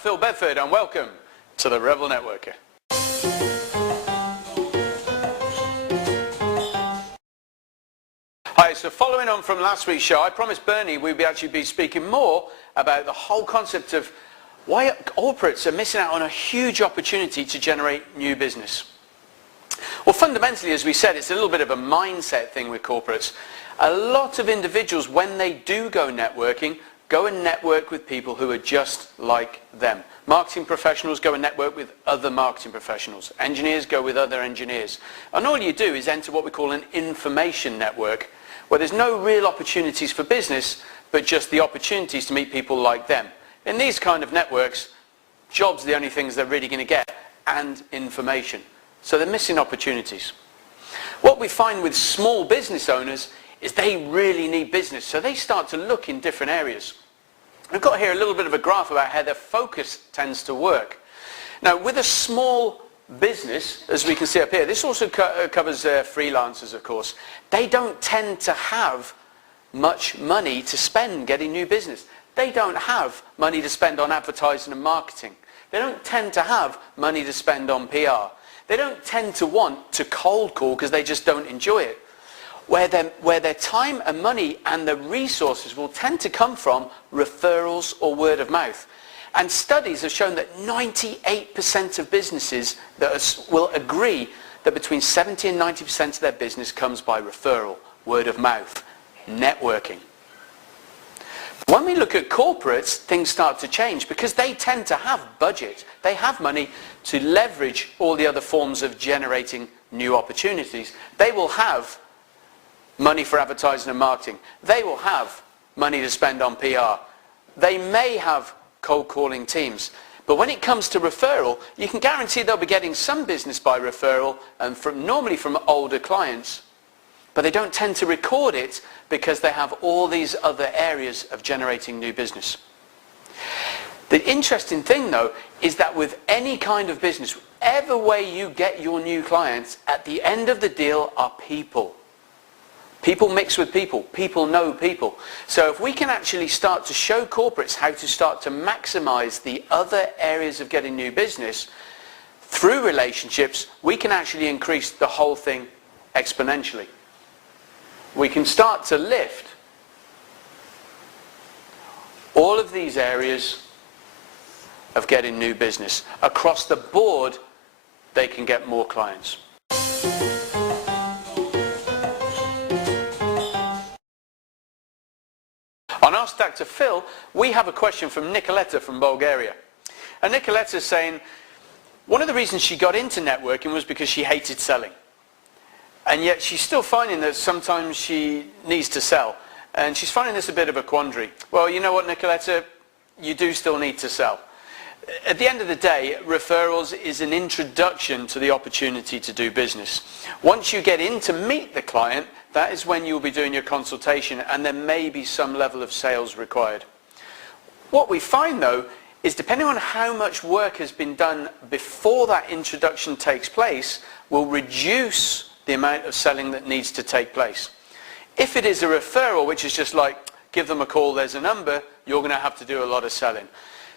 Phil Bedford and welcome to the Rebel Networker. Hi, so following on from last week's show, I promised Bernie we'd actually be speaking more about the whole concept of why corporates are missing out on a huge opportunity to generate new business. Well, fundamentally, as we said, it's a little bit of a mindset thing with corporates. A lot of individuals, when they do go networking, go and network with people who are just like them. Marketing professionals go and network with other marketing professionals. Engineers go with other engineers. And all you do is enter what we call an information network, where there's no real opportunities for business, but just the opportunities to meet people like them. In these kind of networks, jobs are the only things they're really going to get, and information. So they're missing opportunities. What we find with small business owners is they really need business, so they start to look in different areas. I've got here a little bit of a graph about how their focus tends to work. Now, with a small business, as we can see up here, this also covers freelancers, of course. They don't tend to have much money to spend getting new business. They don't have money to spend on advertising and marketing. They don't tend to have money to spend on PR. They don't tend to want to cold call because they just don't enjoy it. Where their time and money and the resources will tend to come from referrals or word of mouth. And studies have shown that 98% of businesses will agree that between 70 and 90% of their business comes by referral, word of mouth, networking. When we look at corporates, things start to change because they tend to have budget. They have money to leverage all the other forms of generating new opportunities. They will have money for advertising and marketing. They will have money to spend on PR. They may have cold calling teams. But when it comes to referral, you can guarantee they'll be getting some business by referral and normally from older clients. But they don't tend to record it because they have all these other areas of generating new business. The interesting thing, though, is that with any kind of business, whatever way you get your new clients, at the end of the deal are people. People mix with people. People know people. So if we can actually start to show corporates how to start to maximize the other areas of getting new business through relationships, we can actually increase the whole thing exponentially. We can start to lift all of these areas of getting new business. Across the board, they can get more clients. On Ask Dr. Phil, we have a question from Nicoletta from Bulgaria. And Nicoletta's saying, one of the reasons she got into networking was because she hated selling. And yet she's still finding that sometimes she needs to sell. And she's finding this a bit of a quandary. Well, you know what, Nicoletta? You do still need to sell. At the end of the day, referrals is an introduction to the opportunity to do business. Once you get in to meet the client, that is when you'll be doing your consultation, and there may be some level of sales required. What we find, though, is depending on how much work has been done before that introduction takes place, will reduce the amount of selling that needs to take place. If it is a referral, which is just like, give them a call, there's a number, you're going to have to do a lot of selling.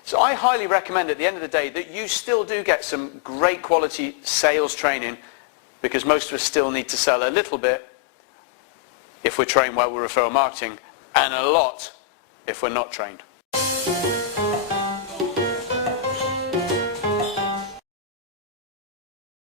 So I highly recommend at the end of the day that you still do get some great quality sales training, because most of us still need to sell a little bit if we're trained well with referral marketing, and a lot if we're not trained.